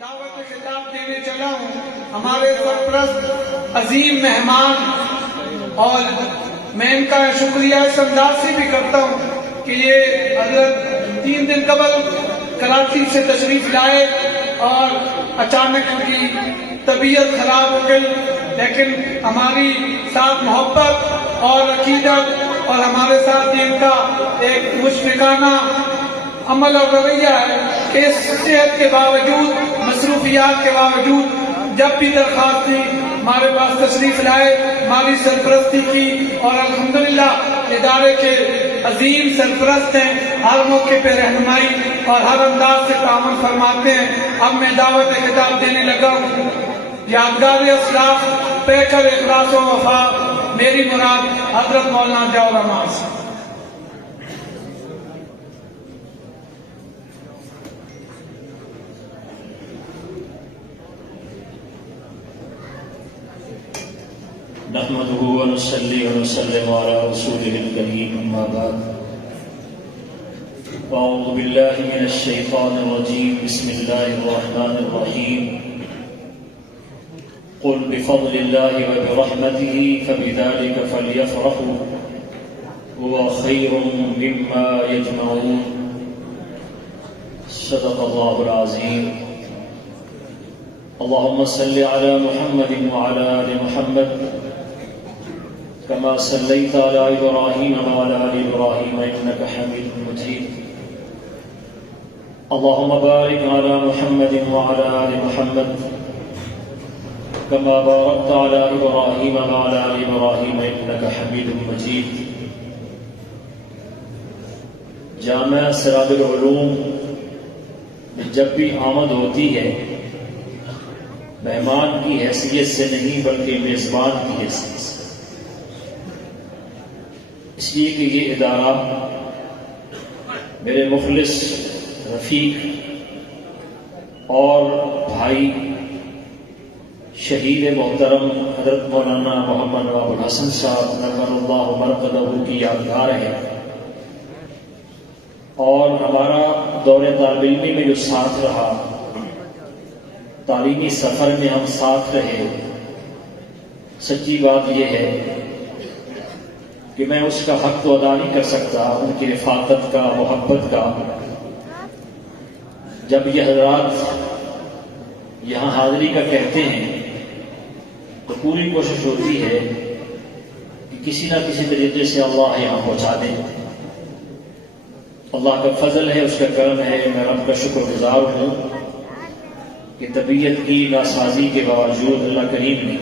دعوت خطاب دینے چلا ہوں ہمارے سرپرست عظیم مہمان، اور میں ان کا شکریہ اس انداز سے بھی کرتا ہوں کہ یہ حضرت 3 دن قبل کراچی سے تشریف لائے اور اچانک ان کی طبیعت خراب ہو گئی، لیکن ہماری ساتھ محبت اور عقیدت اور ہمارے ساتھ ان کا ایک مشفقانہ عمل اور رویہ ہے کہ اس صحت کے باوجود، مصروفیات کے باوجود جب بھی درخواست تھی ہمارے پاس تشریف لائے، ہماری سرپرستی کی، اور الحمدللہ ادارے کے عظیم سرپرست ہیں، ہر موقع پہ رہنمائی اور ہر انداز سے تعاون فرماتے ہیں۔ اب میں دعوت خطاب دینے لگا ہوں۔ یادگار اسلاف پیکر اخلاص و وفا، میری مراد حضرت مولانا ضیاء الرحمان سے۔ نحمده ونصلي ونسلم على رسوله الكريم، أما بعد، أعوذ بالله من الشيطان الرجيم، بسم الله الرحمن الرحيم، قل بفضل الله وبرحمته فبذلك فليفرحوا هو خير مما يجمعون، صدق الله العظيم۔ اللهم صل على محمد وعلى آل محمد كما صليت على إبراهيم وعلى آل إبراهيم إنك حميد مجيد، اللهم بارك على محمد وعلى آل محمد كما باركت على إبراهيم وعلى آل إبراهيم إنك حميد مجيد۔ جامعہ سراج العلوم میں جب بھی آمد ہوتی ہے، مہمان کی حیثیت سے نہیں بلکہ میزبان کی حیثیت سے، اس لیے کہ یہ ادارہ میرے مخلص رفیق اور بھائی شہید محترم حضرت مولانا محمد نواب الحسن صاحب نور اللہ مرقدہ کی یادگار ہے، اور ہمارا دور طالب علمی میں جو ساتھ رہا، تعلیمی سفر میں ہم ساتھ رہے، سچی بات یہ ہے کہ میں اس کا حق تو ادا نہیں کر سکتا، ان کی رفاقت کا، محبت کا۔ جب یہ حضرات یہاں حاضری کا کہتے ہیں تو پوری کوشش ہوتی ہے کہ کسی نہ کسی طریقے سے اللہ یہاں پہنچا دیں۔ اللہ کا فضل ہے، اس کا کرم ہے، میں رب کا شکر گزار ہوں کہ طبیعت کی ناسازی کے باوجود اللہ کریم نے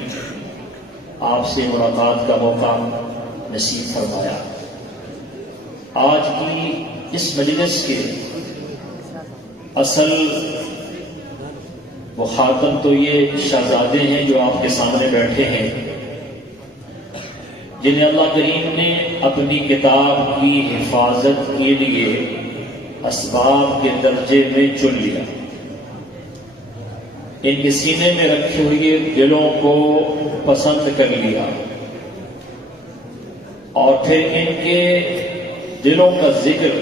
آپ سے ملاقات کا موقع نصیب فرمایا۔ آج کی اس مجلس کے اصل مخاطب تو یہ شہزادے ہیں جو آپ کے سامنے بیٹھے ہیں، جنہیں اللہ کریم نے اپنی کتاب کی حفاظت کے لیے اسباب کے درجے میں چن لیا، ان کے سینے میں رکھے ہوئے دلوں کو پسند کر لیا، اور پھر ان کے دلوں کا ذکر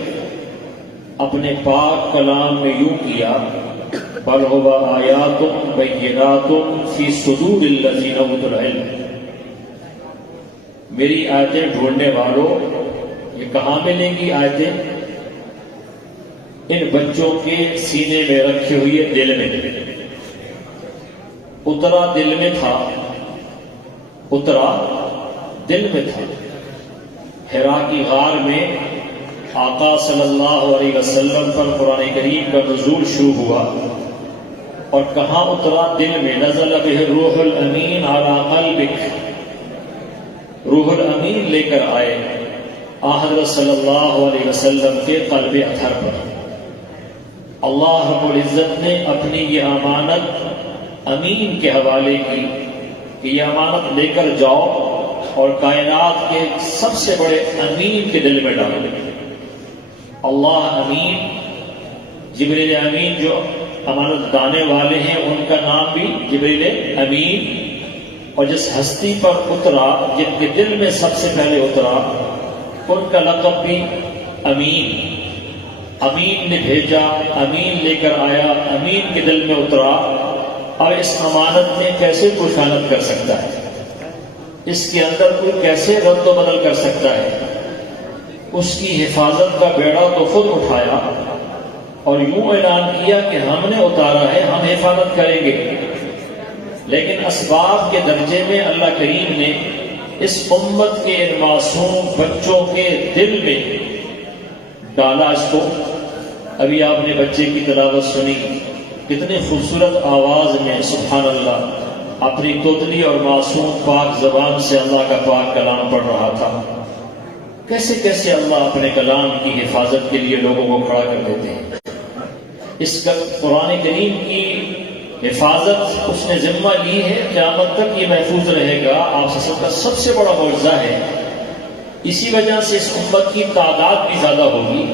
اپنے پاک کلام میں یوں کیا، بل هو آیات بینات فی صدور الذین اوتوا العلم۔ میری آیتیں ڈھونڈنے والوں، یہ کہاں ملیں گی آیتیں؟ ان بچوں کے سینے میں رکھے ہوئے دل میں۔ اترا دل میں تھا، اترا دل میں تھا۔ حرا کی غار میں آقا صلی اللہ علیہ وسلم پر قرآن کریم کا نزول شروع ہوا، اور کہاں اترا؟ دل میں۔ نزل بہ الروح الامین علی قلبک، روح الامین لے کر آئے حضرت صلی اللہ علیہ وسلم کے قلب اطہر پر۔ اللہ رب العزت نے اپنی یہ امانت امین کے حوالے کی کہ یہ امانت لے کر جاؤ اور کائنات کے سب سے بڑے امین کے دل میں ڈالو۔ اللہ امین، جبریل امین جو امانت دانے والے ہیں ان کا نام بھی جبریل امین، اور جس ہستی پر اترا، جن کے دل میں سب سے پہلے اترا، ان کا لقب بھی امین۔ امین نے بھیجا، امین لے کر آیا، امین کے دل میں اترا، اب اس امانت میں کیسے کوئی خیانت کر سکتا ہے؟ اس کے اندر کوئی کیسے رد و بدل کر سکتا ہے؟ اس کی حفاظت کا بیڑا تو خود اٹھایا اور یوں اعلان کیا کہ ہم نے اتارا ہے، ہم حفاظت کریں گے۔ لیکن اسباب کے درجے میں اللہ کریم نے اس امت کے ان معصوم بچوں کے دل میں ڈالا اس کو۔ ابھی آپ نے بچے کی تلاوت سنی، کتنی خوبصورت آواز میں سبحان اللہ اپنی توتلی اور معصوم پاک زبان سے اللہ کا پاک کلام پڑھ رہا تھا۔ کیسے کیسے اللہ اپنے کلام کی حفاظت کے لیے لوگوں کو کھڑا کر دیتے ہیں۔ اس کا قرآن کریم کی حفاظت اس نے ذمہ لی ہے، قیامت تک یہ محفوظ رہے گا۔ آپ سے کا سب سے بڑا معجزہ ہے، اسی وجہ سے اس امت کی تعداد بھی زیادہ ہوگی،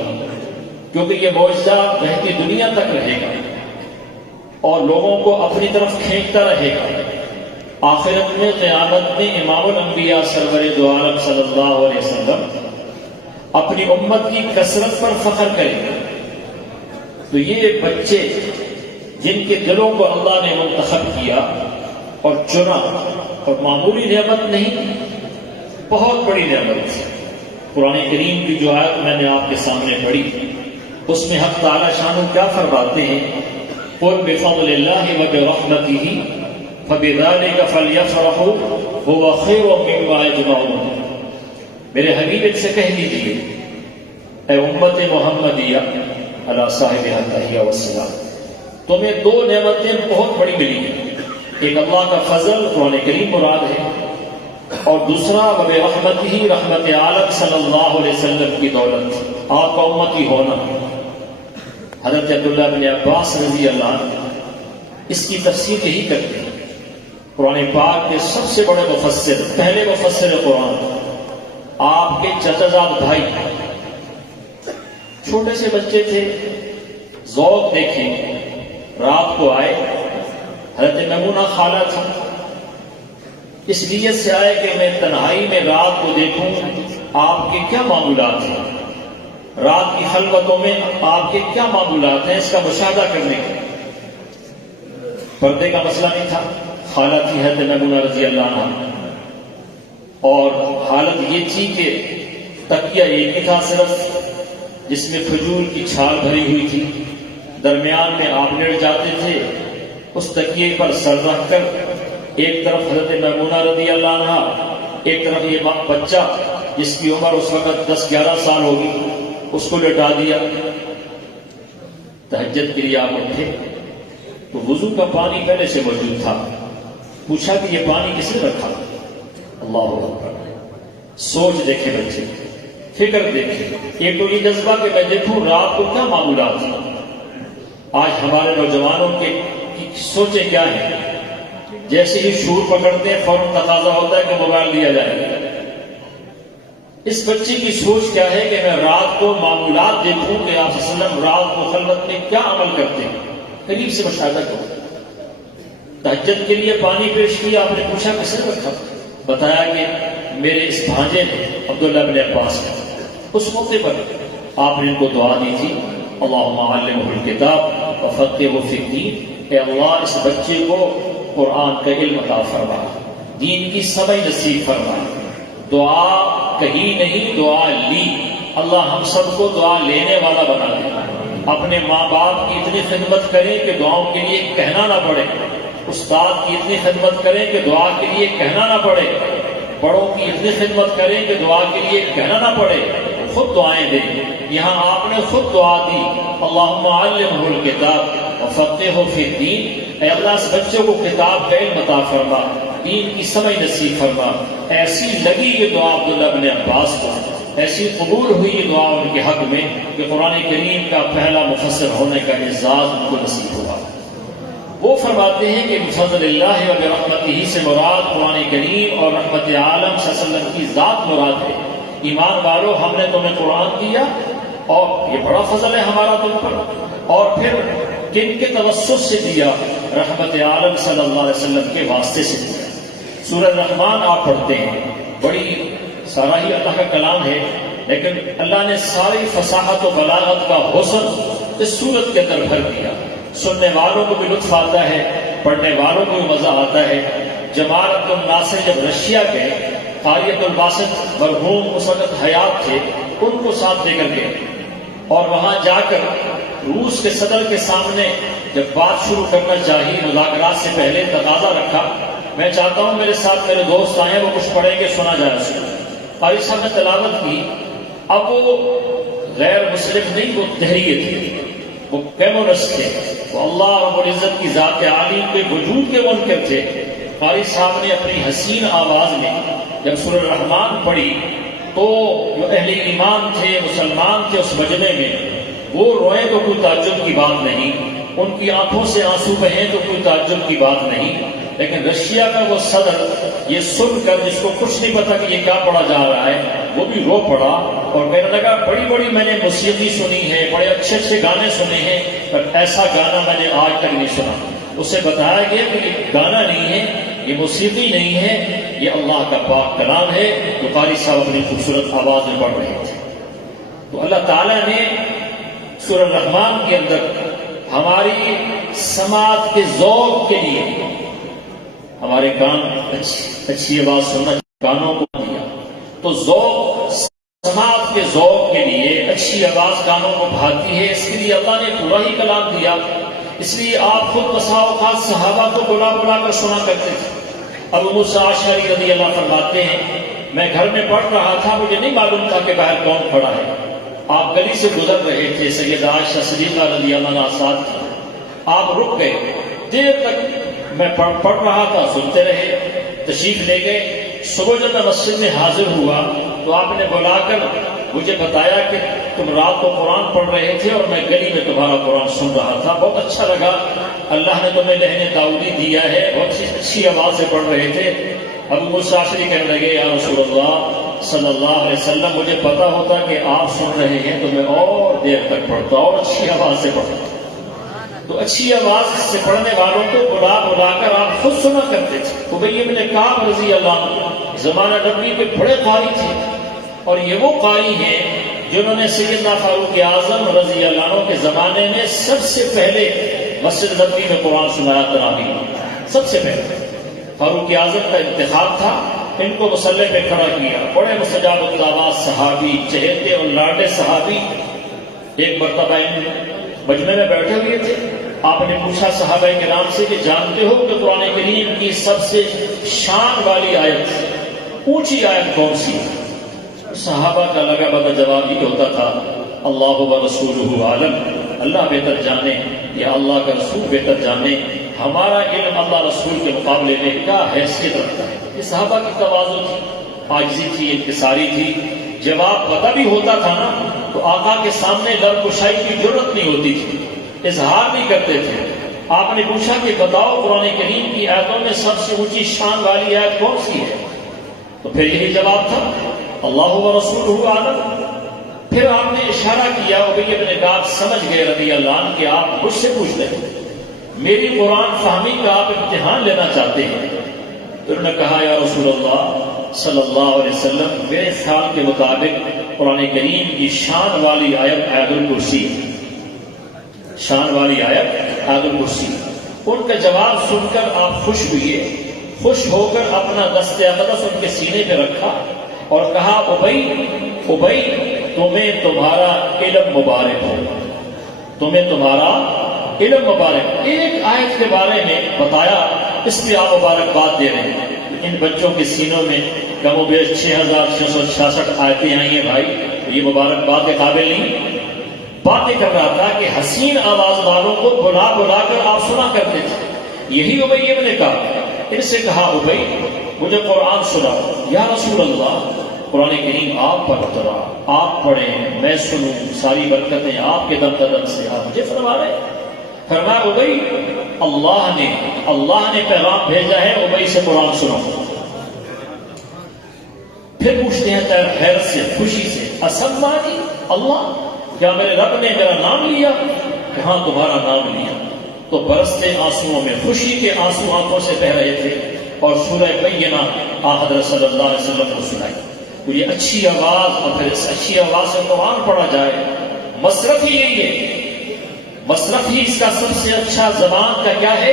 کیونکہ یہ معجزہ رہتی دنیا تک رہے گا اور لوگوں کو اپنی طرف کھینچتا رہے گا۔ آخرت میں قیامت میں امام الانبیاء سرور دو عالم صلی اللہ علیہ وسلم اپنی امت کی کثرت پر فخر کریں گے۔ تو یہ بچے جن کے دلوں کو اللہ نے منتخب کیا اور چنا، اور معمولی نعمت نہیں، بہت بڑی نعمت۔ قرآن کریم کی جو آیت میں نے آپ کے سامنے پڑھی، اس میں حق تعالی شانہ کیا فرماتے ہیں؟ قل بفضل اللہ وبرحمتہ فبذلک فلیفرحوا هو خیر مما یجمعون۔ میرے حبیب ان سے کہہ دیجیے، اے امت محمدیہ علی صاحبہ التحیہ والسلام، تمہیں دو نعمتیں بہت بڑی ملی ہیں۔ ایک اللہ کا فضل، قرآن کریم مراد ہے، اور دوسرا وبرحمتہ، رحمت عالم صلی اللہ علیہ وسلم کی دولت، آپ کا امتی ہونا۔ حضرت عبداللہ بن عباس رضی اللہ عنہ اس کی تفسیر یہی کرتے ہیں۔ قرآن پاک کے سب سے بڑے مفسر، پہلے مفسر قرآن، آپ کے چچا زاد بھائی، چھوٹے سے بچے تھے، ذوق دیکھیں، رات کو آئے، حضرت میمونہ خالہ تھا، اس نیت سے آئے کہ میں تنہائی میں رات کو دیکھوں آپ کے کیا معمولات ہیں، رات کی خلوتوں میں آپ کے کیا معمولات ہیں، اس کا مشاہدہ کرنے کے۔ پردے کا مسئلہ نہیں تھا، خالہ تھی حضرت میمونہ رضی اللہ عنہ، اور حالت یہ تھی کہ تکیہ ایک ہی تھا صرف، جس میں کھجور کی چھال بھری ہوئی تھی، درمیان میں آپ لیٹ جاتے تھے، اس تکیے پر سر رکھ کر ایک طرف حضرت میمونہ رضی اللہ عنہ، ایک طرف یہ بچہ جس کی عمر اس وقت 10-11 سال ہوگی، اس کو لٹا دیا۔ تہجد کے لیے آپ اٹھے تو وضو کا پانی پہلے سے موجود تھا، پوچھا کہ یہ پانی کس نے رکھا؟ اللہ اکبر! سوچ دیکھے بچے، فکر دیکھے، ایک تو یہ جذبہ کہ میں دیکھوں رات کو کیا معمولات ہیں۔ آج ہمارے نوجوانوں کی سوچیں کیا ہیں؟ جیسے ہی شعور پکڑتے ہیں فوراً تقاضا ہوتا ہے کہ موبائل دیا جائے۔ اس بچے کی سوچ کیا ہے کہ میں رات کو معمولات دیکھوں کہ آپ صلی اللہ علیہ وسلم رات کو خلوت میں کیا عمل کرتے ہیں، قریب سے مشاہدہ کرو۔ تہجد کے لیے پانی پیش کیا، آپ نے پوچھا کس نے رکھا؟ بتایا کہ میرے اس بھانجے نے، عبداللہ بن عباس نے۔ اس موقع پر آپ نے ان کو دعا دی تھی، اللہم علمہ الکتاب وفقہہ فی الدین، اے اللہ اس بچے کو قرآن کا علم عطا فرما، دین کی سمجھ نصیب فرما۔ دعا کہی نہیں، دعا لی۔ اللہ ہم سب کو دعا لینے والا بنا دے۔ اپنے ماں باپ کی اتنی خدمت کریں کہ دعاؤں کے لیے کہنا نہ پڑے، استاد کی اتنی خدمت کریں کہ دعا کے لیے کہنا نہ پڑے، بڑوں کی اتنی خدمت کریں کہ دعا کے لیے کہنا نہ پڑے، خود دعائیں دیں۔ یہاں آپ نے خود دعا دی، اللہم علمہ الکتاب وفقہہ فی الدین، اے اللہ اس بچے کو کتاب کا علم عطا فرما، دین کی سمجھ نصیب فرما۔ ایسی لگی یہ دعا عبداللہ بن عباس کو، ایسی قبول ہوئی یہ دعا ان کے حق میں کہ قرآن کریم کا پہلا مفسر ہونے کا اعزاز ان کو نصیب ہوا۔ وہ فرماتے ہیں کہ بفضل اللہ و برحمتہ سے مراد قرآن کریم اور رحمت عالم صلی اللہ علیہ وسلم کی ذات مراد ہے۔ ایمان والو، ہم نے تمہیں قرآن دیا اور یہ بڑا فضل ہے ہمارا تم پر، اور پھر کن کے توسط سے دیا؟ رحمت عالم صلی اللہ علیہ وسلم کے واسطے سے دیا۔ سورہ رحمان آپ پڑھتے ہیں، بڑی سارا ہی اللہ کا کلام ہے، لیکن اللہ نے ساری فصاحت و بلاغت کا حسن اس صورت کے اندر بھر دیا. سننے والوں کو بھی لطف آتا ہے, پڑھنے والوں کو بھی مزہ آتا ہے. جمال عبد الناصر جب رشیا گئے, قاری عبد الباسط مرحوم اس وقت حیات تھے, ان کو ساتھ لے کر گئے اور وہاں جا کر روس کے صدر کے سامنے جب بات شروع کرنا چاہیے, مذاکرات سے پہلے تقاضا رکھا, میں چاہتا ہوں میرے ساتھ میرے دوست آئے, وہ کچھ پڑھیں گے, سنا جائے اس کو. قاری صاحب نے تلاوت کی. اب وہ غیر مسلم نہیں, وہ دہریے تھے, وہ کیمونسٹ تھے, وہ اللہ رب العزت کی ذات عالی کے وجود کے منکر تھے. قاری صاحب نے اپنی حسین آواز میں جب سورہ الرحمن پڑھی تو جو اہل ایمان تھے, مسلمان تھے اس مجمع میں, وہ روئیں تو کوئی تعجب کی بات نہیں, ان کی آنکھوں سے آنسو بہیں تو کوئی تعجب کی بات نہیں. لیکن رشیا کا وہ صدر یہ سن کر, جس کو کچھ نہیں پتا کہ یہ کیا پڑھا جا رہا ہے, وہ بھی رو پڑا اور کہنے لگا بڑی بڑی میں نے موسیقی سنی ہے, بڑے اچھے اچھے گانے سنے ہیں, پر ایسا گانا میں نے آج تک نہیں سنا. اسے بتایا گیا کہ یہ گانا نہیں ہے, یہ موسیقی نہیں ہے, یہ اللہ کا پاک کلام ہے جو قاری صاحب اپنی خوبصورت آواز میں پڑھ رہے تھے. تو اللہ تعالیٰ نے سورہ الرحمن کے اندر ہماری سماعت کے ذوق کے لیے, ہمارے کان اچھی آواز سننا کانوں کو دیا, تو ذوق سماعت کے ذوق کے لیے اچھی آواز کانوں کو بھاتی ہے, اس کے لیے اللہ نے پورا ہی کلام دیا. اس لیے آپ خود بسا اوقات صحابہ کو بلا بلا کر سنا کرتے تھے. ابو موسیٰ اشعری رضی اللہ فرماتے ہیں, میں گھر میں پڑھ رہا تھا, مجھے نہیں معلوم تھا کہ باہر کون کھڑا ہے. آپ گلی سے گزر رہے تھے, سیدہ عائشہ صدیقہ رضی اللہ عنہا ساتھ تھی, آپ رک گئے, دیر تک میں پڑھ رہا تھا, سنتے رہے, تشریف لے گئے. صبح جب میں مسجد میں حاضر ہوا تو آپ نے بلا کر مجھے بتایا کہ تم رات کو قرآن پڑھ رہے تھے اور میں گلی میں تمہارا قرآن سن رہا تھا, بہت اچھا لگا, اللہ نے تمہیں لہن داؤدی دیا ہے, بہت اچھی آواز سے پڑھ رہے تھے. ابو موسیٰ اشعری کہنے لگے, یا رسول اللہ صلی اللہ علیہ وسلم, مجھے پتا ہوتا کہ آپ سن رہے ہیں تو میں اور دیر تک پڑھتا اور اچھی آواز سے پڑھتا. تو اچھی آواز سے پڑھنے والوں کو بلا بلا کر آپ خود سنا کرتے تھے. ابی بن کعب رضی اللہ عنہ زمانہ نبوی کے بڑے قاری تھے, اور یہ وہ قاری ہیں جنہوں نے سیدنا فاروق اعظم رضی اللہ عنہ کے زمانے میں سب سے پہلے مسجد نبوی میں قرآن سنایا تراویح میں. سب سے پہلے فاروق اعظم کا انتخاب تھا, ان کو مصلی پہ کھڑا کیا. بڑے مستجاب الآواز صحابی, چہتے اور لاڈے صحابی. ایک مرتبہ مجمع میں بیٹھے ہوئے تھے, آپ نے پوچھا صحابہ کرام سے کہ جانتے ہو کہ قرآن کریم کی سب سے شان والی آیت, اونچی آیت کون سی؟ صحابہ کا لگا بگا جواب یہ ہوتا تھا, اللہ و رسولہ عالم, اللہ بہتر جانے یا اللہ کا رسول بہتر جانے, ہمارا علم اللہ رسول کے مقابلے میں کیا حیثیت رکھتا ہے. یہ صحابہ کی تواضع تھی, عاجزی تھی, انکساری تھی. جواب پتہ بھی ہوتا تھا نا تو آقا کے سامنے لب کشائی کی ضرورت نہیں ہوتی تھی, اظہار نہیں کرتے تھے. آپ نے پوچھا کہ بتاؤ قرآن کریم کی آیتوں میں سب سے اونچی شان والی آیت کون سی ہے؟ تو پھر یہی جواب تھا, اللہ و رسولہ عالم. پھر آپ نے اشارہ کیا, ابی بن کعب سمجھ گئے رضی اللہ عنہ کہ آپ مجھ سے پوچھ لیں, میری قرآن فہمی کا آپ امتحان لینا چاہتے ہیں. تو انہوں نے کہا, یا رسول اللہ صلی اللہ علیہ وسلم, میرے خیال کے مطابق قرآن کریم کی شان والی آیت آیت الکرسی, شان والی آیت آیت الکرسی. ان کا جواب سن کر آپ خوش ہوئے, خوش ہو کر اپنا دست اقدس ان کے سینے پہ رکھا اور کہا, ابی تمہیں تمہارا علم مبارک ہو, تمہیں تمہارا علم مبارک. ایک آیت کے بارے میں بتایا, اس پہ آپ مبارکباد دے رہے ہیں. ان بچوں کے سینوں میں کم و بیش 6666 آیتیں آئی ہیں بھائی, یہ مبارکباد کے قابل نہیں. باتیں کر رہا تھا کہ حسین آواز والوں کو بلا بلا کر آپ سنا کرتے تھے. یہی ابی ابن کعب, ان سے کہا, ابی مجھے قرآن سنا. یا رسول اللہ, قرآن کریم آپ پر اترا, آپ پڑھیں, میں سنوں, ساری برکتیں آپ کے دم قدم سے, آپ مجھے فرما رہے. فرمایا, ابی اللہ نے پیغام بھیجا ہے, ابی سے قرآن سنو. پھر پوچھتے ہیں حیرت سے, خوشی سے, اسمانی اللہ, کیا میرے رب نے میرا نام لیا؟ کہ ہاں تمہارا نام لیا. تو برستے آنسوؤں میں خوشی کے آنسو آنکھوں سے بہ رہے تھے اور سورہ بینہ حضرت صلی اللہ علیہ وسلم کو سنائی. یہ اچھی آواز اور پھر اس اچھی آواز سے قرآن پڑھا جائے، مصرف ہی یہی ہے، مصرف ہی اس کا سب سے اچھا زبان کا کیا ہے،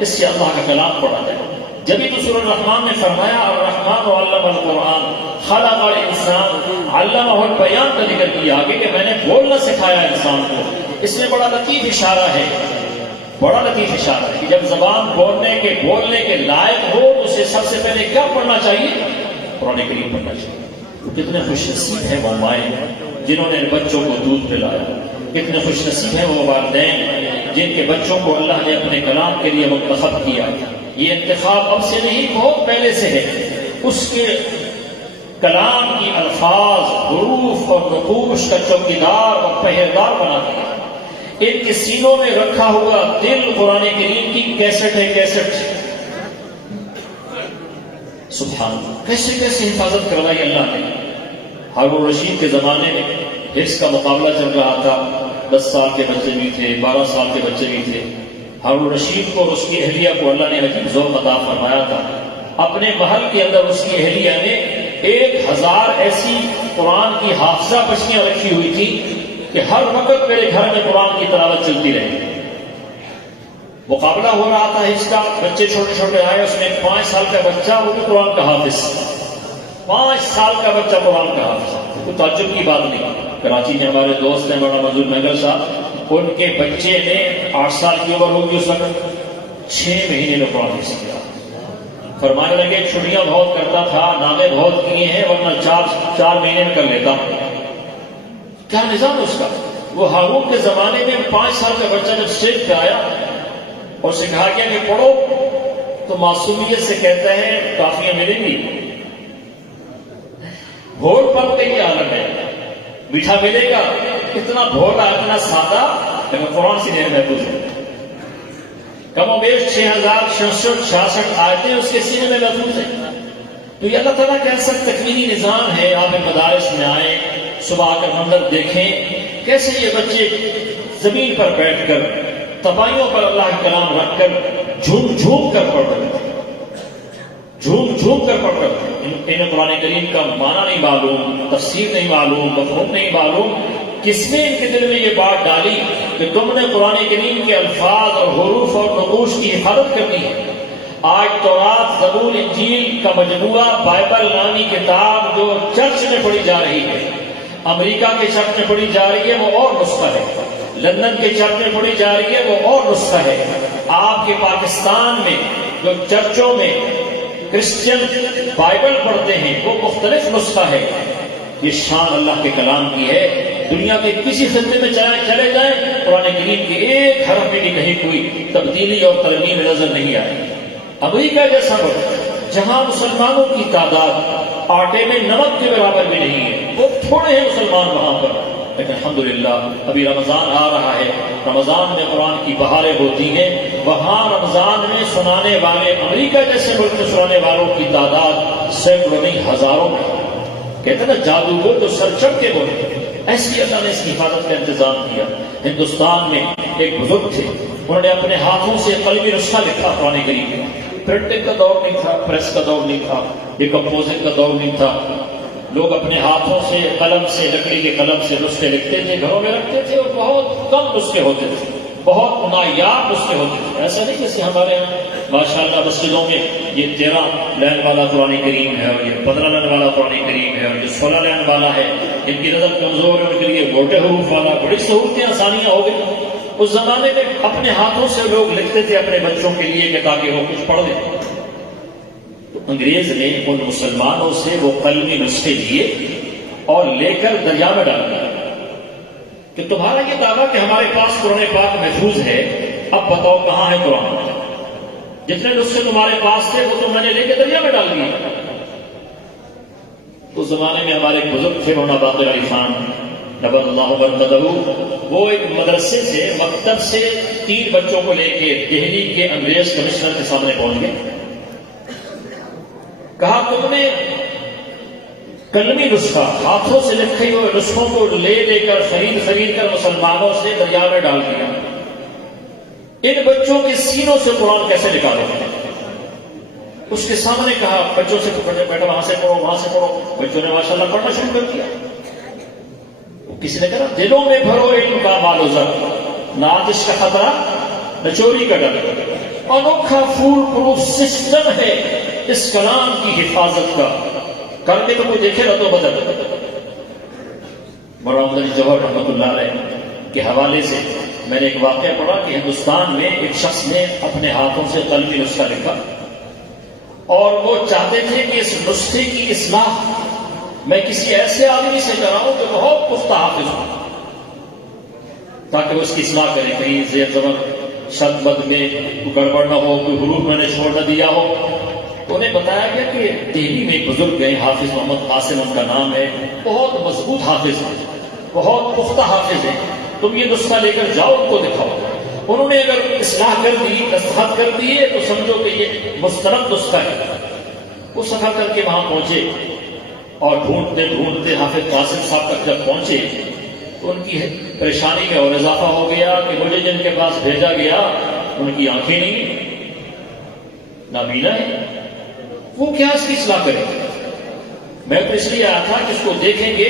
اس سے اللہ کا کلام پڑھا جائے۔ جبھی تو سورہ الرحمن نے فرمایا الرحمن علم القرآن خلق الانسان علمہ البیان کا ذکر کیا آگے کہ میں نے بولنا سکھایا انسان کو۔ اس میں بڑا لطیف اشارہ ہے، بڑا لطیف اشارہ ہے کہ جب زبان بولنے کے لائق ہو تو اسے سب سے پہلے کیا پڑھنا چاہیے؟ قرآن کریم پڑھنا چاہیے۔ کتنے خوش نصیب ہیں وہ مائیں جنہوں نے بچوں کو دودھ پلایا، کتنے خوش نصیب ہیں وہ والدین جن کے بچوں کو اللہ نے اپنے کلام کے لیے منتخب کیا۔ یہ انتخاب اب سے نہیں، بہت پہلے سے ہے۔ اس کے کلام کی الفاظ، حروف اور نقوش کا چوکیدار اور پہریدار بنا دیا۔ ان کے سینوں میں رکھا ہوا دل قرآن کریم کی کیسٹ ہے، کیسٹ سبحان اللہ، کیسے کیسے حفاظت کروائی اللہ نے۔ ہارون رشید کے زمانے میں حفظ کا مقابلہ چل رہا تھا، 10 سال کے بچے بھی تھے، 12 سال کے بچے بھی تھے۔ ہارون رشید کو اور اس کی اہلیہ کو اللہ نے عجیب ذوق عطا فرمایا تھا۔ اپنے محل کے اندر اس کی اہلیہ نے 1000 ایسی قرآن کی حافظہ بچیاں رکھی ہوئی تھی کہ ہر وقت میرے گھر میں قرآن کی تلاوت چلتی رہی۔ مقابلہ ہو رہا تھا حفظ کا، بچے چھوٹے چھوٹے آئے، اس میں 5 سال کا بچہ، وہ بھی قرآن کا حافظ، 5 سال کا بچہ قرآن کا حافظ، کوئی تعجب کی بات نہیں۔ کراچی میں ہمارے دوست ہیں مولانا منظور مہنگر صاحب، ان کے بچے نے 8 سال کی عمر ہوگی اس وقت، 6 مہینے میں قرآن حفظ کیا۔ فرمانے لگے چھٹیاں بہت کرتا تھا، ناغے بہت کیے ہیں، ورنہ 4 مہینے میں کر لیتا۔ کیا نظام اس کا؟ وہ ہارون کے زمانے میں 5 سال کا بچہ جب اسٹیج پہ آیا اور اسے کہا گیا کہ پڑھو تو معصومیت سے کہتا ہے کافیاں ملیں گی، بھول پن کا یہ عالم ہے، میٹھا ملے گا، اتنا بھولا اتنا سادہ لیکن قرآن سے نہیں محفوظ ہے۔ کم و بیش 6066 آیتیں اس کے سینے میں محفوظ ہیں۔ تو یہ اللہ تعالیٰ کا ایسا تکوینی نظام ہے۔ آپ مدارس میں آئیں، صبح کا منظر دیکھیں کیسے یہ بچے زمین پر بیٹھ کر تباہیوں پر اللہ کا کلام رکھ کر جھوم جھوم کر پڑھ رہے ہیں، جھوم جھوم کر پڑھ رہے ہیں۔ انہیں قرآن کریم کا معنی نہیں معلوم، تفسیر نہیں معلوم، مفہوم نہیں معلوم۔ کس نے ان کے دل میں یہ بات ڈالی کہ تم نے قرآن کریم کے الفاظ اور حروف اور نقوش کی حفاظت کرنی ہے؟ آج تورات، زبور، انجیل کا مجموعہ، بائبل نامی کتاب جو چرچ میں پڑھی جا رہی ہے، امریکہ کے چرچ میں پڑھی جا رہی ہے، وہ اور نسخہ ہے، لندن کے چرچ میں پڑھی جا رہی ہے، وہ اور نسخہ ہے۔ آپ کے پاکستان میں جو چرچوں میں کرسچن بائبل پڑھتے ہیں وہ مختلف نسخہ ہے۔ یہ شان اللہ کے کلام کی ہے۔ دنیا کے کسی خطے میں چلے جائیں، قرآن کریم کے ایک حرف میں بھی کہیں کوئی تبدیلی اور ترمیم نظر نہیں آئی۔ امریکہ جیسا ملک جہاں مسلمانوں کی تعداد آٹے میں نمک کے برابر بھی نہیں ہے، وہ تھوڑے ہیں مسلمان وہاں پر، لیکن الحمدللہ ابھی رمضان آ رہا ہے، رمضان میں قرآن کی بہاریں ہوتی ہیں۔ وہاں رمضان میں سنانے والے، امریکہ جیسے ملک میں سنانے والوں کی تعداد سینکڑوں نہیں ہزاروں میں۔ کہتے ہیں نا جادوگر تو سر چڑھ کے بولے، ایسی اللہ نے اس کی حفاظت کا انتظام کیا۔ ہندوستان میں ایک بزرگ تھے، انہوں نے اپنے ہاتھوں سے قلمی نسخہ لکھا قرآن کریم کا۔ پرنٹنگ کا دور نہیں تھا، پریس کا دور نہیں تھا، ڈیکمپوزنگ کا دور نہیں تھا۔ لوگ اپنے ہاتھوں سے قلم سے، لکڑی کے قلم سے نسخے لکھتے تھے، گھروں میں رکھتے تھے، اور بہت کم نسخے ہوتے تھے، بہت نایاب نسخے ہوتے تھے۔ ایسا نہیں جیسے ہمارے یہاں ماشاءاللہ مسجدوں میں یہ 13 لائن والا قرآن کریم ہے، اور یہ 15 لائن والا قرآن کریم ہے، اور یہ 16 لائن والا ہے۔ ان کی نظر کمزور ہے، ان کے لیے موٹے حروف والا، بڑی سہولتیں آسانیاں ہو گئی۔ اس زمانے میں اپنے ہاتھوں سے لوگ لکھتے تھے اپنے بچوں کے لیے کہ تاکہ وہ کچھ پڑھ لیں۔ تو انگریز نے ان مسلمانوں سے وہ قلمی نسخے لیے اور لے کر دریا میں ڈال دیا کہ تمہارا یہ دعویٰ کہ ہمارے پاس قرآن پاک محفوظ ہے، اب بتاؤ کہاں ہے قرآن؟ جتنے نسخے تمہارے پاس تھے وہ تو میں نے لے کے دریا میں ڈال دیے۔ اس زمانے میں ہمارے ایک بزرگ تھے مولانا باقر علی خان نبر اللہ برکتہ، وہ ایک مدرسے سے، مکتب سے 3 بچوں کو لے کے دہلی کے انگریز کمشنر کے سامنے پہنچ گئے۔ کہا تم نے قلمی نسخہ، ہاتھوں سے لکھے ہوئے نسخوں کو لے کر خرید کر مسلمانوں سے دریا میں ڈال دیا، ان بچوں کے سینوں سے قرآن کیسے نکالو گے؟ اس کے سامنے کہا بچوں سے بیٹا وہاں سے پڑھو وہاں سے پڑھو. بچوں نے ماشاءاللہ پڑھنا شروع کر دیا. کسی نے کہا دلوں میں بھرو علم کا مال و زر، نہ آتش کا خطرہ نہ چوری کا ڈر. انوکھا فول پروف سسٹم ہے اس کلام کی حفاظت کا، کر کے تو کوئی دیکھے نہ تو بدل. مولانا علی جوہر رحمۃ اللہ علیہ کے حوالے سے میں نے ایک واقعہ پڑھا کہ ہندوستان میں ایک شخص نے اپنے ہاتھوں سے قلمی نسخہ لکھا اور وہ چاہتے تھے کہ اس نسخے کی اصلاح میں کسی ایسے آدمی سے کراؤں جو بہت پختہ حافظ ہو تاکہ وہ اس کی اصلاح کرے، کہیں زیر زبر شد بد میں کوئی گڑبڑ نہ ہو، کوئی حروف میں نے چھوڑ نہ دیا ہو. تو انہیں بتایا گیا کہ دہلی میں ایک بزرگ گئے، حافظ محمد قاسم ان کا نام ہے، بہت مضبوط حافظ ہے، بہت پختہ حافظ ہے، تم یہ نسخہ لے کر جاؤ ان کو دکھاؤ. انہوں نے اگر اصلاح کر دی، دستخط کر دیے تو سمجھو کہ یہ مستند نسخہ ہے. وہ سفر کر کے وہاں پہنچے اور ڈھونڈتے ڈھونڈتے حافظ قاسم صاحب تک جب پہنچے تو ان کی پریشانی میں اور اضافہ ہو گیا کہ مجھے جن کے پاس بھیجا گیا ان کی آنکھیں نہیں، نابینا ہے، وہ کیا اس کی اصلاح کریں گے؟ میں تو اس لیے آیا تھا کہ اس کو دیکھیں گے،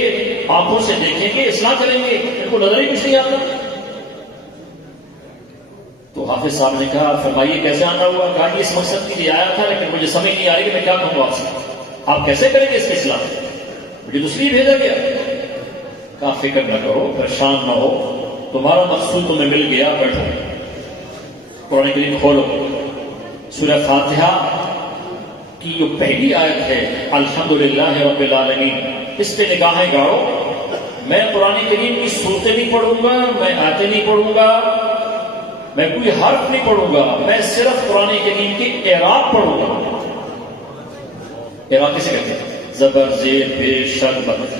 آنکھوں سے دیکھیں گے، اصلاح کریں گے، ان کو نظر ہی کچھ نہیں آتا. تو حافظ صاحب نے کہا فرمائیے کیسے آنا ہوا؟ کہا کہ اس مقصد کے لیے آیا تھا لیکن مجھے سمجھ نہیں آ رہی کہ میں کیا کہوں آپ سے، آپ کیسے کریں گے اس کی اصلاح؟ مجھے تو اس لیے بھیجا گیا. کہا فکر نہ کرو، پریشان نہ ہو، تمہارا مقصود تمہیں مل گیا. بیٹھو، قرآن کریم کھولو، سورہ فاتحہ کی جو پہلی آیت ہے الحمدللہ رب العالمین، اس پہ نگاہیں گاڑو. میں قرآن کریم کی صورتیں نہیں پڑھوں گا، میں آیتیں نہیں پڑھوں گا، میں کوئی حرف نہیں پڑھوں گا، میں صرف قرآن کریم کی اعراب پڑھوں گا. اعراب کسے کہتے ہیں؟ زبر زیر پیش شد بد.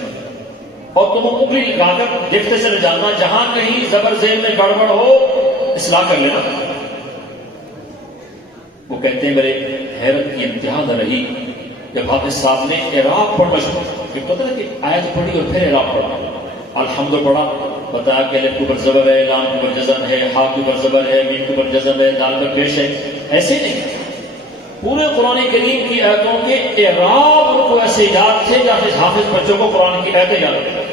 اور تم انگلی لگا کر دیکھتے چلے جانا، جہاں کہیں زبر زیر میں گڑبڑ ہو اصلاح کر لینا. وہ کہتے ہیں میرے حیرت کی انتہا نہ رہی جب حافظ صاحب نے اعراب پڑھنا شروع کیا. پتہ ہے کہ آیت پڑھی اور پھر اعراب پڑھا، الحمد پڑھا، بتایا کہ الف کے اوپر زبر ہے، لام کے اوپر جزم ہے، ہا کے اوپر زبر ہے، میم کے اوپر جزم ہے، دال پر پیش ہے. ایسے نہیں، پورے قرآن کریم کی آیتوں کے اعراب ان کو ایسے یاد تھے جیسے حافظ بچوں کو قرآن کی آیتیں یاد تھیں.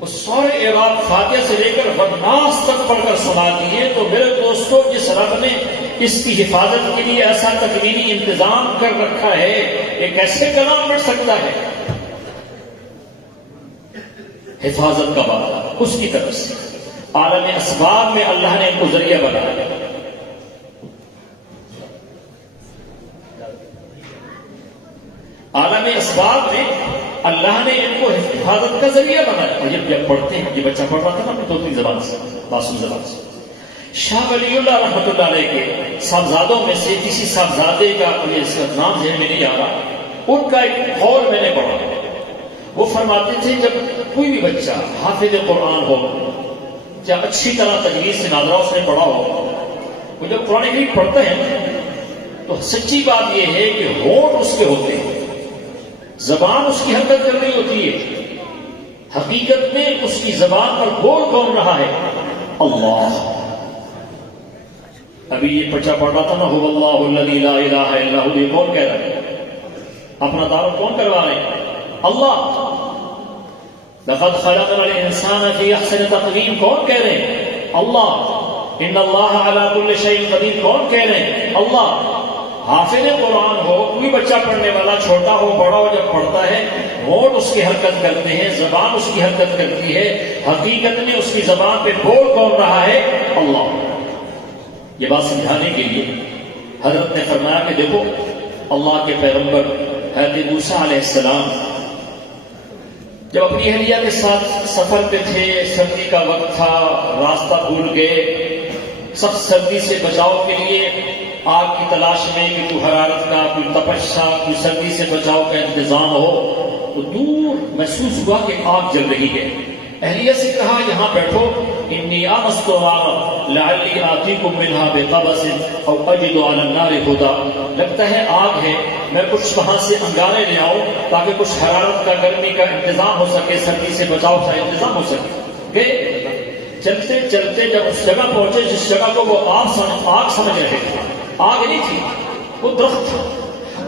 وہ سارے اعراب فاتحہ سے لے کر والناس تک پڑھ کر سنا دیے. تو میرے دوستوں، جس رب نے اس کی حفاظت کے لیے ایسا تکوینی انتظام کر رکھا ہے، یہ کیسے کلام پڑھ سکتا ہے؟ حفاظت کا بات اس کی طرف سے عالم اسباب میں اللہ نے ان کو ذریعہ بنایا. عالم اسباب میں اللہ نے ان کو حفاظت کا ذریعہ بنایا. اور جب پڑھتے ہیں، یہ بچہ پڑھ رہا تھا نا اپنی دوسری زبان سے، معصوم زبان سے. شاہ ولی اللہ رحمۃ اللہ علیہ کے صاحبزادوں میں سے کسی صاحبزادے کا، اس کا نام ذہن میں نہیں آ رہا، ان کا ایک قول میں نے پڑھا. وہ فرماتے تھے جب کوئی بھی بچہ حافظ قرآن ہو یا اچھی طرح تجوید سے ناظرہ اس نے پڑھا ہو، وہ جب قرآن کریم پڑھتے ہیں تو سچی بات یہ ہے کہ ہونٹ اس کے ہوتے ہیں، زبان اس کی حرکت کر رہی ہوتی ہے، حقیقت میں اس کی زبان پر بول کون رہا ہے؟ اللہ. ابھی یہ بچہ پڑھ رہا تھا نا، هو اللہ الذی لا الہ الا هو، یہ کون کہہ رہا ہے؟ اپنا تعارف کون کروا رہے ہیں؟ اللہ. لقد خلقنا الانسان فی احسن تقویم، کون کہہ رہے ہیں؟ اللہ. ان اللہ علی کل شیء قدیر، کون کہہ رہے ہیں؟ اللہ. حافظ قرآن ہو، کوئی بچہ پڑھنے والا، چھوٹا ہو بڑا ہو، جب پڑھتا ہے ہونٹ اس کی حرکت کرتے ہیں، زبان اس کی حرکت کرتی ہے، حقیقت میں اس کی زبان پہ بول کون رہا ہے؟ اللہ. یہ بات سمجھانے کے لیے حضرت نے فرمایا کہ دیکھو، اللہ کے پیغمبر حضرت موسیٰ علیہ السلام جب اپنی اہلیہ کے ساتھ سفر پہ تھے، سردی کا وقت تھا، راستہ بھول گئے، سخت سردی سے بچاؤ کے لیے آگ کی تلاش میں کہ کوئی حرارت کا، کوئی تپش کا، کوئی سردی سے بچاؤ کا انتظام ہو، تو دور محسوس ہوا کہ آگ جل رہی ہے. اہلیہ سے کہا یہاں بیٹھو، انی آمست نارا لعلی آتیکم منہا بقبس او اجد علی النار ہدا. لگتا ہے آگ ہے، میں کچھ وہاں سے انگارے لے آؤں تاکہ کچھ حرارت کا، گرمی کا انتظام ہو سکے، سردی سے بچاؤ کا انتظام ہو سکے. گئے چلتے چلتے جب اس جگہ پہنچے جس جگہ کو وہ آگ سمجھ رہے تھے، آگ نہیں تھی، وہ درخت تھا،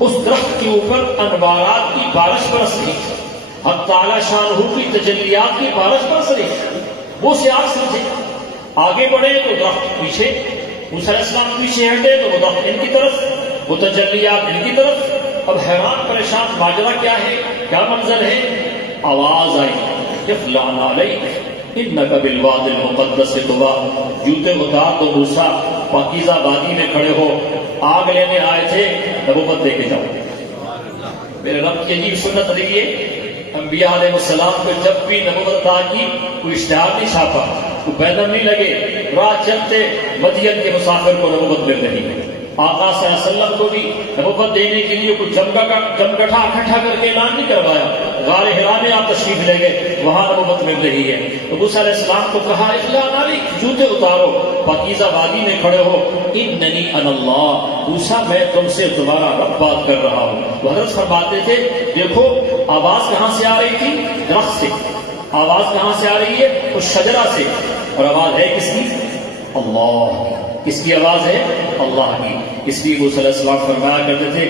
اس درخت کے اوپر انوارات کی بارش برس رہی تھی، حق تعالی شانہ کی تجلیات کی بارش برس رہی تھی۔ وہ سیاق سمجھے، آگے بڑھے تو درخت پیچھے، موسیٰ علیہ السلام پیچھے ہٹے تو وہ درخت ان کی طرف، وہ تجلیات ان کی طرف۔ اب حیران پریشان ماجرا کیا ہے، کیا منظر ہے؟ آواز آئی اخلعن علیک انک بالواد المقدس طویٰ، جوتے اتار دو موسیٰ، پاکیزہ وادی میں کھڑے ہو، آگ لینے آئے تھے، نبوت دے کے جاؤ۔ میرے رب کی عجیب سنت رہی ہے، انبیاء علیہ السلام کو جب بھی نبوت عطا کی کوئی اشتہار نہیں چھاپا، کوئی پیدل نہیں لگے، راہ چلتے مدین کے مسافر کو نبوت مل رہی ہے۔ آقا صلی اللہ علیہ وسلم کو بھی نبوت دینے کے لیے کوئی جمگٹھا اکٹھا کر کے اعلان نہیں کروایا، غار حرا میں آپ تشریف لے گئے، وہاں نبوت مل رہی ہے۔ تو موسیٰ علیہ السلام کو کہا اخلعن علیک، جوتے اتارو، پاکیزہ وادی میں کھڑے ہو، اننی انا اللہ، موسیٰ میں تم سے تمہارا رب بات کر رہا ہوں۔ وہ حضرت فرماتے تھے دیکھو آواز کہاں سے آ رہی تھی؟ درخت سے۔ آواز کہاں سے آ رہی ہے؟ اس شجرہ سے۔ اور آواز ہے کس کی؟ اللہ کی۔ کس کی آواز ہے؟ اللہ کی۔ اس لیے وہ صلی اللہ علیہ وسلم فرمایا کرتے تھے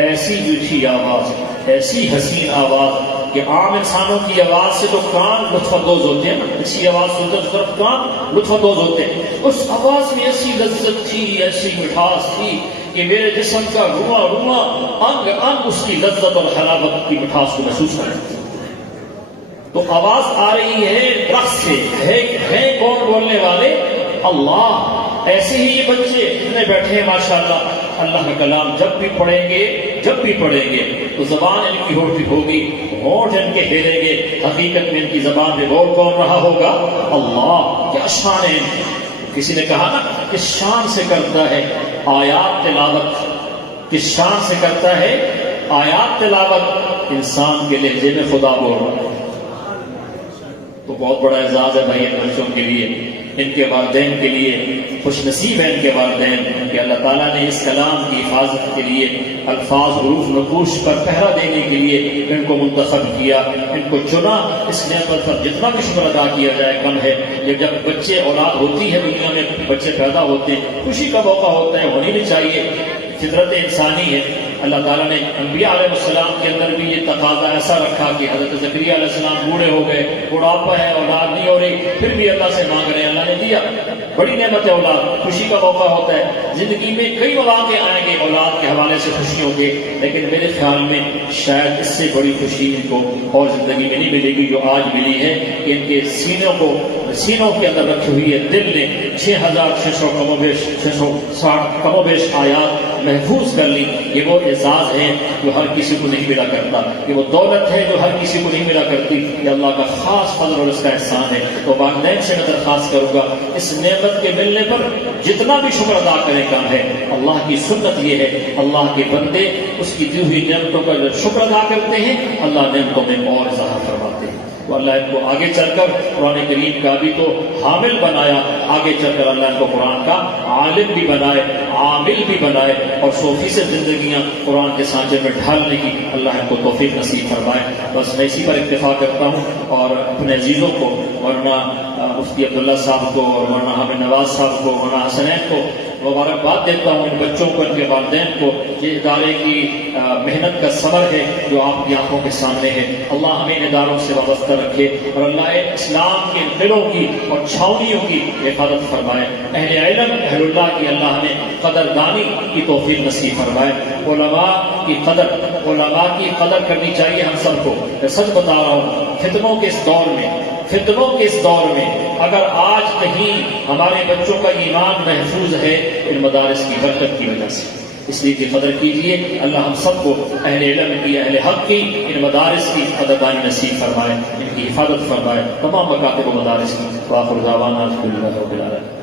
ایسی میٹھی آواز، ایسی حسین آواز کہ عام انسانوں کی آواز سے تو کان لطف اندوز ہوتے ہیں، اچھی آواز سنتے اس طرف کان لطف اندوز ہوتے ہیں، اس آواز میں ایسی لذت تھی، ایسی مٹھاس تھی کہ میرے جسم کا رواں رواں انگ انگ اس کی لذت اور حلاوت کی مٹھاس کو محسوس کرتا۔ تو آواز آ رہی ہے درخت سے، ہے کون بولنے والے؟ اللہ۔ ایسے ہی یہ بچے اتنے بیٹھے ہیں ماشاءاللہ، اللہ کا کلام جب بھی پڑھیں گے تو زبان ان کی ہوتی ہوگی، ہونٹ ان کے ہلیں گے، حقیقت میں ان کی زبان میں بول کون رہا ہوگا؟ اللہ۔ کیا شان ہے! کسی نے کہا نا کس شان سے کرتا ہے آیات تلاوت، کس شان سے کرتا ہے آیات تلاوت، انسان کے لہجے میں خدا بول رہا ہے۔ تو بہت بڑا اعزاز ہے بھائی ان بچوں کے لیے، ان کے والدین کے لیے، خوش نصیب ہے ان کے والدین کہ اللہ تعالیٰ نے اس کلام کی حفاظت کے لیے، الفاظ حروف نقوش پر پہرا دینے کے لیے ان کو منتخب کیا، ان کو چنا۔ اس نعمت پر جتنا بھی شکر ادا کیا جائے کم ہے۔ جب بچے اولاد ہوتی ہے، دنیا میں بچے پیدا ہوتے ہیں، خوشی کا موقع ہوتا ہے، ہونی بھی چاہیے، فطرت انسانی ہے۔ اللہ تعالیٰ نے انبیاء علیہ السلام کے اندر بھی یہ تقاضا ایسا رکھا کہ حضرت زکریا علیہ السلام بوڑھے ہو گئے، بڑھاپا ہے، اولاد نہیں ہو رہی، پھر بھی اللہ سے مانگ رہے ہیں، اللہ نے دیا۔ بڑی نعمت ہے اولاد، خوشی کا موقع ہوتا ہے۔ زندگی میں کئی مواقع آئیں گے اولاد کے حوالے سے خوشیوں کے، لیکن میرے خیال میں شاید اس سے بڑی خوشی ان کو اور زندگی میں نہیں ملے گی جو آج ملی ہے کہ ان کے سینوں کے اندر رکھی ہوئی ہے دل نے 6660 کم و بیش آیات محفوظ کر لی۔ یہ وہ اعزاز ہے جو ہر کسی کو نہیں ملا کرتا، یہ وہ دولت ہے جو ہر کسی کو نہیں ملا کرتی، یہ اللہ کا خاص فضل اور اس کا احسان ہے۔ تو والدین سے میں درخواست کروں گا اس نعمت کے ملنے پر جتنا بھی شکر ادا کریں کم ہے۔ اللہ کی سنت یہ ہے اللہ کے بندے اس کی دی ہوئی نعمتوں کا جب شکر ادا کرتے ہیں اللہ نعمتوں میں اور اضافہ فرماتے ہیں۔ تو اللہ ان کو آگے چل کر قرآن کریم کا بھی تو حامل بنایا، آگے چل کر اللہ ان کو قرآن کا عالم بھی بنائے، عامل بھی بنائے، اور 100% زندگیاں قرآن کے سانچے میں ڈھالنے کی اللہ ان کو توفیق نصیب فرمائے۔ بس میں اسی پر اکتفا کرتا ہوں اور اپنے عزیزوں کو، ورنہ مفتی عبداللہ صاحب کو، اور ورنہ حامد نواز صاحب کو، ورنہ حسنین کو مبارکباد دیتا ہوں، ان بچوں کو، ان کے والدین کو۔ یہ ادارے کی محنت کا ثمر ہے جو آپ کی آنکھوں کے سامنے ہے۔ اللہ ہمیں ان اداروں سے وابستہ رکھے اور اللہ اسلام کے قلعوں کی اور چھاؤنیوں کی حفاظت فرمائے۔ اہل علم، اہل اللہ کی اللہ ہمیں قدردانی کی توفیق نصیب فرمائے۔ علماء کی قدر کرنی چاہیے ہم سب کو۔ میں سچ بتا رہا ہوں، فتنوں کے اس دور میں اگر آج کہیں ہمارے بچوں کا ایمان محفوظ ہے ان مدارس کی برکت کی وجہ سے، اس لیے کہ قدر کیجیے۔ اللہ ہم سب کو اہل علم کی، اہل حق کی، ان مدارس کی قدردانی نصیب فرمائے، ان کی حفاظت فرمائے، تمام مکاتب و مدارس کی۔ وآخر دعوانا الحمد للہ رب العالمین۔